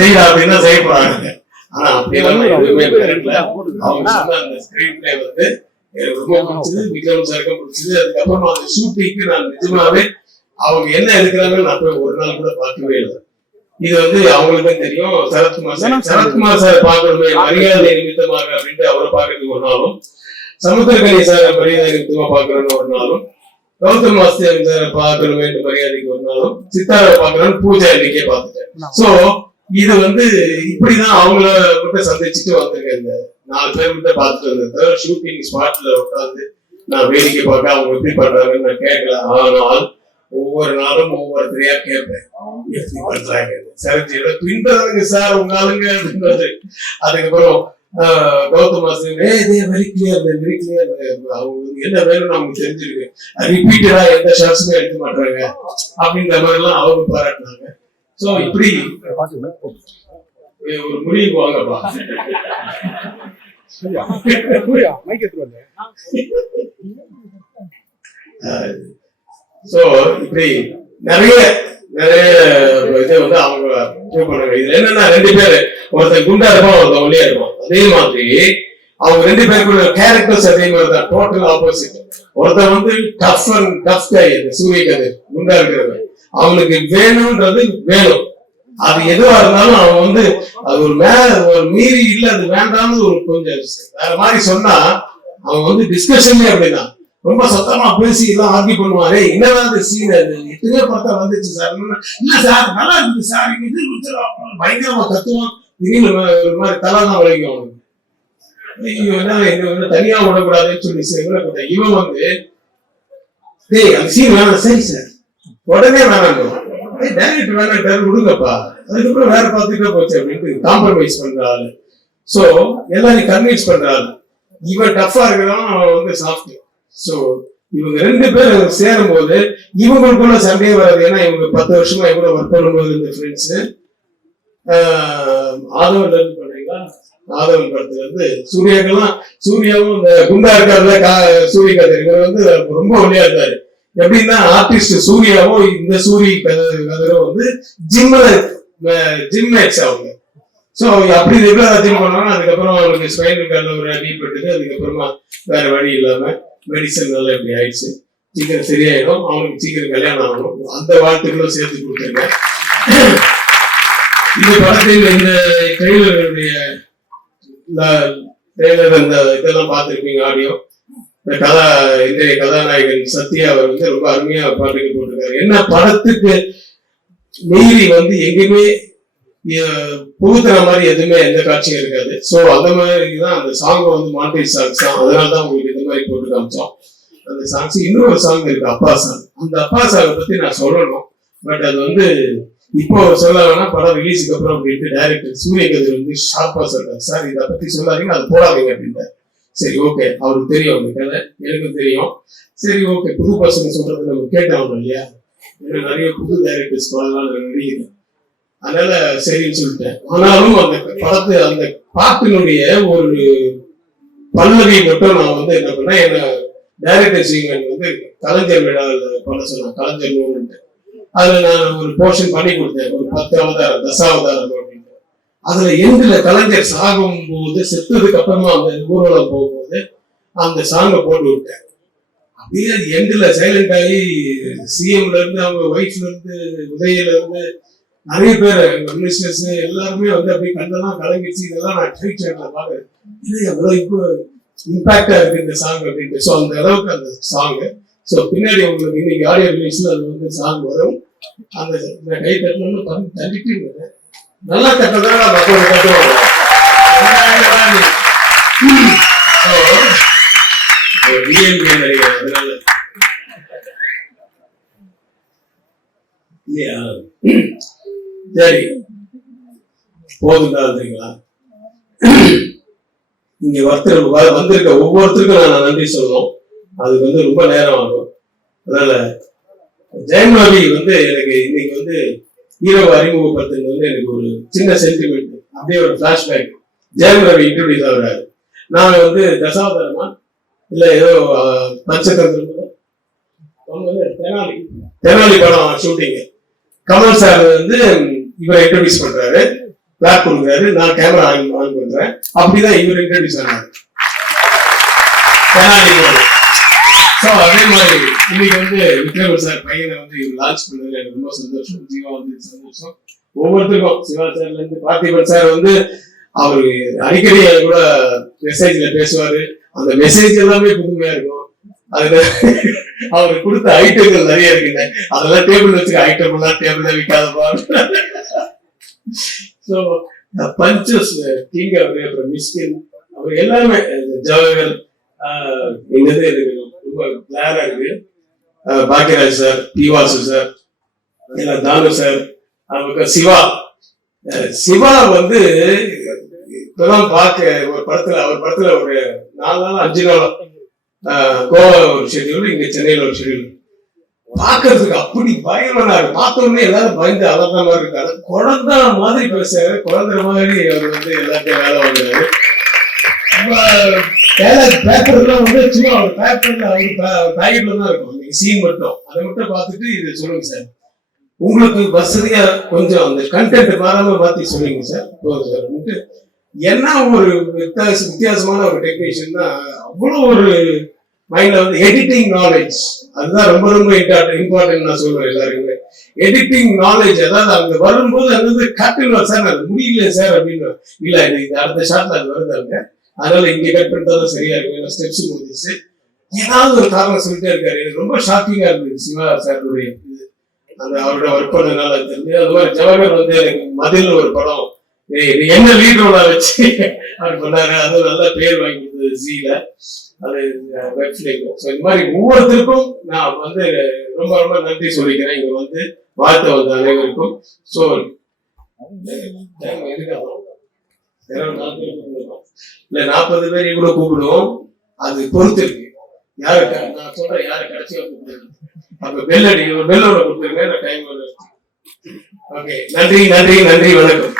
செய்யலாம் அப்படின்னா செய்ய போறாங்க. ஆனா அப்படியெல்லாம் எதுவுமே மிரட்டல. அவங்க சொன்ன அந்த ஸ்கிரீன் பிளே வந்து எனக்கு ரொம்ப பிடிச்சது, விக்ரம் சாருக்கும் பிடிச்சது. அதுக்கப்புறமா அந்த ஷூட்டிங்க்கு நான் நிஜமாவே அவங்க என்ன எடுக்கிறாங்கன்னு நான் போய் ஒரு நாள் கூட பார்க்கவே இல்லை. இது வந்து அவங்களுக்கும் தெரியும். சரத்குமார் சார் பார்க்கணுமே மரியாதை நிமித்தமாக அப்படின்ட்டு அவரை பார்க்கறதுக்கு ஒரு நாளும், சமுத்திரக்கனி சார் மரியாதை நிமித்தமா பார்க்கணும்னு ஒரு நாளும், கௌதம் வாசுதேவன் சார் பார்க்கணுமே மரியாதைக்கு ஒரு நாளும், சித்தாரை பார்க்கணும்னு பூஜை அன்னைக்கே பார்த்துட்டேன். சோ இது வந்து இப்படிதான் அவங்கள மட்டும் சந்திச்சுட்டு வந்திருக்கேன். இந்த 4 பேர் கிட்ட பார்த்துட்டு வந்தேன். ஷூட்டிங் ஸ்பாட்ல உட்காந்து நான் வேடிக்கை பார்க்க அவங்க எப்படி பண்றாங்கன்னு நான் கேட்கல. ஆனால் ஒவ்வொரு நாளும் ஒவ்வொருத்தரையா கேட்பேன், எப்படி பண்றாங்க சரஞ்சியோட பின்றாங்க சார் உங்க ஆளுங்க அப்படின்றது. அதுக்கப்புறம் கௌதம் வாசுதேவன் வெரி கிளியர் அவங்க என்ன வேணும்னு அவங்க தெரிஞ்சிருக்கு, ரிப்பீட்டடா எந்த ஷாட்ஸுமே எடுக்க மாட்டாங்க அப்படின்ற மாதிரி எல்லாம் அவங்க பாராட்டினாங்க. சோ இப்படி ஒரு முடிவுக்கு வாங்கப்பா. சோ இப்படி நிறைய இது வந்து அவங்க பண்ணுவாங்க. இதுல என்னன்னா 2 பேரு, ஒருத்தன் குண்டா இருப்பான், ஒருத்தன் ஒல்லியா இருப்பான். அதே மாதிரி அவங்க 2 பேருக்குள்ள கேரக்டர்ஸ் அதே மாதிரி தான், டோட்டல் ஆப்போசிட். ஒருத்தன் வந்து டஃப் அண்ட் டஃப் கை, சூரியகதிர் குண்டா இருக்கிறது, அவனுக்கு வேணும்ன்றது வேணும். அது எதுவா இருந்தாலும் அவன் வந்து அது ஒரு மீறி இல்ல, அது வேண்டாம்னு ஒரு கொஞ்சம் வேற மாதிரி சொன்னா அவன் வந்து டிஸ்கஷன்ல அப்படிதான் ரொம்ப சத்தமா பேசி எல்லாம் ஆர்கியூ பண்ணுவாரு. என்னதான் சீன் அது எத்தனையோ பார்த்தா வந்துச்சு சார், இல்ல சார் நல்லா இருக்குது சார், இது பயங்கரமா கத்துவான். திடீர்னு ஒரு மாதிரி தலைதான் வளைக்கும் அவனுக்கு. என்ன தனியா விடக்கூடாதுன்னு சொல்லி இவன் வந்து அந்த சீன் வேணாம், சரி சார் உடனே வேணாம், டைரக்ட் வேணாம் விடுங்கப்பா, அதுக்கப்புறம் வேற பார்த்துட்டே போச்சு அப்படின்ட்டு காம்ப்ரமைஸ் பண்ற ஆளு. சோ எல்லாரையும் கன்வின்ஸ் பண்ற ஆளு. இவன் டஃபா இருக்கிறவன் அவன் வந்து சாஃப்ட். சோ இவங்க 2 பேரும் சேரும் போது இவங்களுக்குள்ள சண்டையே வராது. ஏன்னா இவங்க 10 வருஷமா இவங்க ஒர்க் பண்ணும்போது இந்த ஃப்ரெண்ட்ஸ். ஆதவன் பண்றீங்களா, ஆதவன் படத்துல இருந்து சூர்யாவும் இந்த குண்டா இருக்காருல சூரியகதிர், இவர் வந்து ரொம்ப ஒல்லியா இருந்தாரு. எப்படின்னா ஆர்டிஸ்ட் சூர்யாவும் இந்த கதிரும் வந்து ஜிம் மேட்ஸ் அவங்க. சோ அப்படி ரெகுலரா ஜிம் பண்ணாங்க. அதுக்கப்புறம் அவங்களுக்கு ஸ்பைனல் கார்டுல ஒரு அடிபட்டது. அதுக்கப்புறமா வேற வழி இல்லாம மெடிசன் எல்லாம் இப்படி ஆயிடுச்சு. சீக்கிரம் சரியாயிடும், அவனுக்கு சீக்கிரம் கல்யாணம் ஆகணும். அந்த வாழ்த்துக்களும் சேர்த்து கொடுத்துருக்கேன். இந்த படத்தில் இந்த ட்ரெய்லருடைய அந்த இதெல்லாம் பார்த்துருப்பீங்க, ஆடியோ. இன்றைய கதாநாயகன் சத்யா அவர் வந்து ரொம்ப அருமையா பாட்டுக்கு போட்டிருக்காரு. என்ன படத்துக்கு மீறி வந்து எங்கேயுமே புகுத்துற மாதிரி எதுவுமே எந்த காட்சியும் இருக்காது. சோ அந்த மாதிரிதான் அந்த சாங் வந்து மாண்டேஜ் சாங்ஸ் தான். அதனாலதான் உங்களுக்கு இந்த மாதிரி போட்டு காமிச்சோம் அந்த சாங்ஸ். இன்னொரு சாங் இருக்கு, அப்பா சாங். அந்த அப்பா சாங்கை பத்தி நான் சொல்லணும், பட் அது வந்து இப்போ சொல்ல வேணா, படம் ரிலீஸுக்கு அப்புறம் அப்படின்ட்டு டைரக்டர் சூரியகதிர் வந்து ஷார்ப்பா சொல்றாரு, சார் இதை பத்தி சொல்லாதீங்க, அது போடாதீங்க அப்படின்ட்டாரு. சரி ஓகே, அவருக்கு தெரியும் அந்த கதை, எனக்கும் தெரியும். சரி ஓகே, புது பசங்க சொல்றது நம்ம கேட்டாகணும் இல்லையா, ஏன்னா நிறைய புது டைரக்டர்ஸ் வரலாம் நினைக்கிறேன். அதனால சரின்னு சொல்லிட்டேன். ஆனாலும் அந்த படத்து அந்த பாட்டினுடைய ஒரு பல்லவி மட்டும் நான் வந்து என்ன பண்ணேன், என்ன டைரக்டர் சீங்கன் வந்து கலைஞர் விழாவில் பண்ண சொன்னேன், கலைஞர் நூல்ன்ட்டு. அதுல நான் ஒரு போர்ஷன் பண்ணி கொடுத்தேன், ஒரு 10 அவதாரம் தசாவதாரம் அப்படின்னு. அதுல எண்டுல கலைஞர் சாகும் போது, செத்ததுக்கு அப்புறமா அந்த ஊர்வலம் போகும்போது அந்த சாங்கை போட்டு விட்டேன். அப்படியே எண்டுல சைலண்ட் ஆகி சிஎம்ல இருந்து அவங்க ஒய்ஃப்ல இருந்து உதயில இருந்து நிறைய பேர் மினிஸ்டர்ஸ் எல்லாருமே வந்து அப்படியே கண்ணெல்லாம் கலங்கிச்சு. இதெல்லாம் நான் ட்வீட் பாக்குறேன், இது எவ்வளவு இப்போ இம்பாக்டா இருக்கு இந்த சாங் அப்படின்ட்டு. ஸோ அந்த அளவுக்கு அந்த சாங். ஸோ பின்னாடி உங்களுக்கு இன்னைக்கு ஆடியோ ரிலீஸ்ல அது வந்து சாங் வரும். அந்த கை தட்டணும்னு தள்ளிட்டு நல்லா தட்டதான் மக்கள் தட்டுவாங்க. அதனால இல்லையா, சரி போதுங்களா. இங்க வந்திருக்க ஒவ்வொருத்தருக்கும் நான் நன்றி சொல்லணும். அதுக்கு வந்து ரொம்ப நேரம் ஆகும். அதனால ஜெயம் ரவி வந்து எனக்கு இன்னைக்கு வந்து ஹீரோவை அறிமுகப்படுத்துறது வந்து எனக்கு ஒரு சின்ன சென்டிமெண்ட், அப்படியே ஒரு பிளாஷ்பேக். ஜெயம் ரவி இன்ட்ரோடியூஸ் ஆகுறாரு. நான் வந்து தசாவதாரமா இல்ல ஏதோ பஞ்சதந்திரம் தெனாலி படம் ஷூட்டிங். கமல் சார் வந்து இவரை இன்ட்ரோடியூஸ் பண்றாரு. கிளாப் கொடுக்குறாரு, நான் கேமரா ஆன் பண்றேன். அப்படிதான் இவர் இன்ட்ரடியூஸ் ஆனாரு. ஸோ அதே மாதிரி இன்னைக்கு வந்து விக்ரமன் சார் பையனை வந்து இவர் லான்ச் பண்ணது எனக்கு ரொம்ப சந்தோஷம். ஜீவா வந்து சந்தோஷம். ஒவ்வொருத்தருக்கும் சிவா சார்ல இருந்து பார்த்திபன் சார் வந்து அவரு அடிக்கடி அது கூட மெசேஜ்ல பேசுவாரு. அந்த மெசேஜ் எல்லாமே புதுமையா இருக்கும். அதுல அவரு கொடுத்த ஐட்டங்கள் நிறைய இருக்குங்க. அதெல்லாம் டேபிள் வச்சுக்க ஐட்டம் எல்லாம் டேபிள்ல விற்காதப்பா. ஸோ பஞ்சஸ் கிங் அவரு, அப்புறம் மிஸ்கின் அவர் எல்லாமே ஜவஹர் எங்கிறது எனக்கு ரொம்ப கிளாரா இருக்கு. பாக்கியராஜ் சார், பிவாசு சார், தானு சார், அவங்க சிவா வந்து இப்பதான் பார்க்க ஒரு படத்துல ஒரு 4 நாள் 5 நாள் கோவா ஒரு ஷெட்யூல், இங்க சென்னையில ஒரு ஷெட்யூல். பாக்குறதுக்கு அப்படி பயங்கரமா இருக்கு. பார்த்த உடனே எல்லாரும் பயந்து அலர்ந்த மாதிரி இருக்காரு. குழந்தை மாதிரி பேசுறாரு, குழந்தை மாதிரி அவர் வந்து எல்லாத்தையும் வேலை வாங்குறாரு. பேப்பர்லாம் வந்து சும்மா ஒரு பேப்பர்ல அவர் பேக்கெட்ல தான் இருக்கும் சீன் மட்டும். அதை மட்டும் பார்த்துட்டு இது சொல்லுங்க சார், உங்களுக்கு வசதியா கொஞ்சம் அந்த கண்டென்ட் மாறாம மாத்தி சொல்லுங்க சார் போதும் சார். என்ன ஒரு வித்தியாசமான ஒரு டெக்னீஷியன் தான். அவ்வளவு ஒரு மைண்ட்ல வந்து எடிட்டிங் நாலேஜ், அதுதான் ரொம்ப ரொம்ப இம்பார்ட்டன்ட் நான் சொல்றேன் எல்லாருக்குமே. எடிட்டிங் நாலேஜ், அதாவது அங்க வரும்போது அது கட்டுன்னு சார் அது முடியல சார் அப்படின்னு, இல்ல இது அடுத்த ஷாட்ல அது வருதாங்க, அதனால இங்க கட் பண்ணிட்டாலும் சரியா இருக்கு, ஸ்டெப்ஸ் முடிஞ்சிச்சு, ஏதாவது ஒரு காரணம் சொல்லிட்டே இருக்காரு. எனக்கு ரொம்ப ஷாக்கிங்கா இருந்தது சிவா சாருடைய அந்த அவரோட ஒர்க் பண்ணதுனால தெரிஞ்சு. அது மாதிரி ஜவஹர் வந்து எனக்கு மதில் ஒரு படம் என்ன லீட் ரோலா வச்சு அவர் பண்ணாரு. அது நல்ல பேர் வாங்கி கொடுத்தது ஜீல, அது வெப்சைட். ஸோ இந்த மாதிரி ஒவ்வொருத்தருக்கும் நான் வந்து ரொம்ப ரொம்ப நன்றி சொல்லிக்கிறேன். இங்க வந்து வாழ்த்து வந்த அனைவருக்கும். ஸோ இல்ல 40 பேரையும் கூட கூப்பிடுவோம், அது பொறுத்து இருக்கு. யாரு நான் சொல்றேன், யாரு கடைசியா கூப்பிடுறது அப்ப பெல் அடிக்க பெல்லோட கொடுத்துருங்க. டைம். ஓகே, நன்றி நன்றி நன்றி, வணக்கம்.